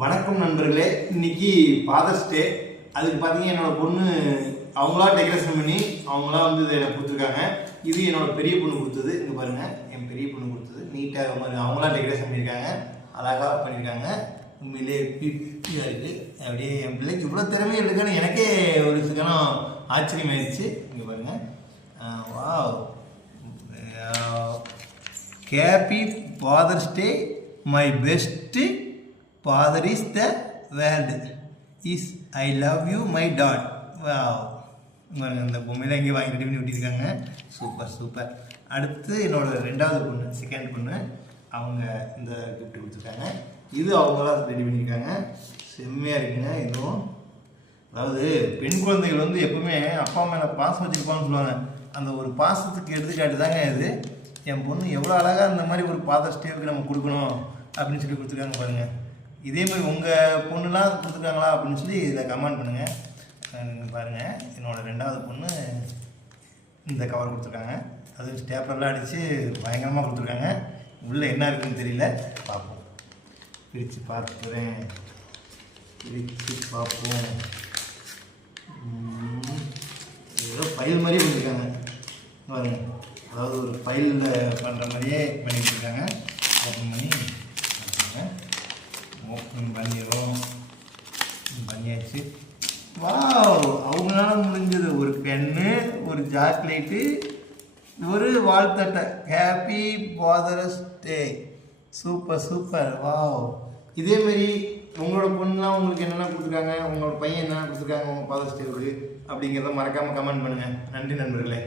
வணக்கம் நண்பர்களே, இன்னைக்கு ஃபாதர்ஸ் டே. அதுக்கு பார்த்தீங்கன்னா என்னோட பொண்ணு அவங்களா டெக்கரேஷன் பண்ணி அவங்களா இதை எனக்கு கொடுத்துருக்காங்க. இது என்னோட பெரிய பொண்ணு கொடுத்தது. இங்கே பாருங்க, என் பெரிய பொண்ணு கொடுத்தது. நீட்டாக மாதிரி அவங்களா டெக்கரேஷன் பண்ணியிருக்காங்க, அழகாக பண்ணியிருக்காங்க. உண்மையிலே பியூட்டியாக இருக்குது. அப்படியே என் பிள்ளைக்கு இவ்வளோ திறமையாக இருக்குன்னு எனக்கே ஒரு சிக்கனம் ஆச்சரியமாயிடுச்சு. இங்கே பாருங்க, வா, happy father's day, my best father is the world is I love you my dad. Wow, இந்த பொம்மையில எங்கே வாங்கி ரெடி பண்ணி விட்டிருக்காங்க. Super super. அடுத்து என்னோட ரெண்டாவது பொண்ணு, செகண்ட் பொண்ணு, அவங்க இந்த கிஃப்ட் கொடுத்துருக்காங்க. இது அவங்களாம் ரெடி பண்ணியிருக்காங்க. செம்மையாக இருக்குங்க. இதுவும் அதாவது பெண் குழந்தைகள் எப்பவுமே அப்பா மேலே பாசம் வச்சுருப்பான்னு சொல்லுவாங்க. அந்த ஒரு பாசத்துக்கு எடுத்துக்காட்டு தாங்க இது. என் பொண்ணு எவ்வளோ அழகாக இந்த மாதிரி ஒரு ஃபாதர்ஸ் டேவுக்கு நம்ம கொடுக்கணும் அப்படின்னு சொல்லி கொடுத்துருக்காங்க பாருங்கள். இதே மாதிரி உங்கள் பொண்ணுலாம் கொடுத்துருக்காங்களா அப்படின்னு சொல்லி இதில் கமெண்ட் பண்ணுங்கள். பாருங்கள், என்னோடய ரெண்டாவது பொண்ணு இந்த கவர் கொடுத்துருக்காங்க. அது ஸ்டேப்பர்லாம் அடித்து பயங்கரமாக கொடுத்துருக்காங்க. உள்ளே என்ன இருக்குதுன்னு தெரியல, பார்ப்போம். பிரித்து பார்த்துக்கிறேன், பிரித்து பார்ப்போம். ஏதோ ஃபைல் மாதிரியே கொடுத்துருக்காங்க பாருங்க. அதாவது ஒரு ஃபைலில் பண்ணுற மாதிரியே பண்ணிட்டு இருக்காங்க. ஓப்பன் பண்ணி ஓப்பன் பண்ணிடுவோம். பண்ணியாச்சு. வாவ், அவங்களால முடிஞ்சது ஒரு பென்னு, ஒரு சாக்லேட்டு, ஒரு வாழ்த்தட்டை. Happy father's day. Super super. Wow. இதேமாரி உங்களோட பொண்ணுலாம் உங்களுக்கு என்னென்ன கொடுத்துருக்காங்க, உங்களோட பையன் என்னென்ன கொடுத்துருக்காங்க உங்கள் ஃபாதர்ஸ் டேவுக்கு அப்படிங்கிறத மறக்காமல் கமெண்ட் பண்ணுங்கள். நன்றி நண்பர்களே.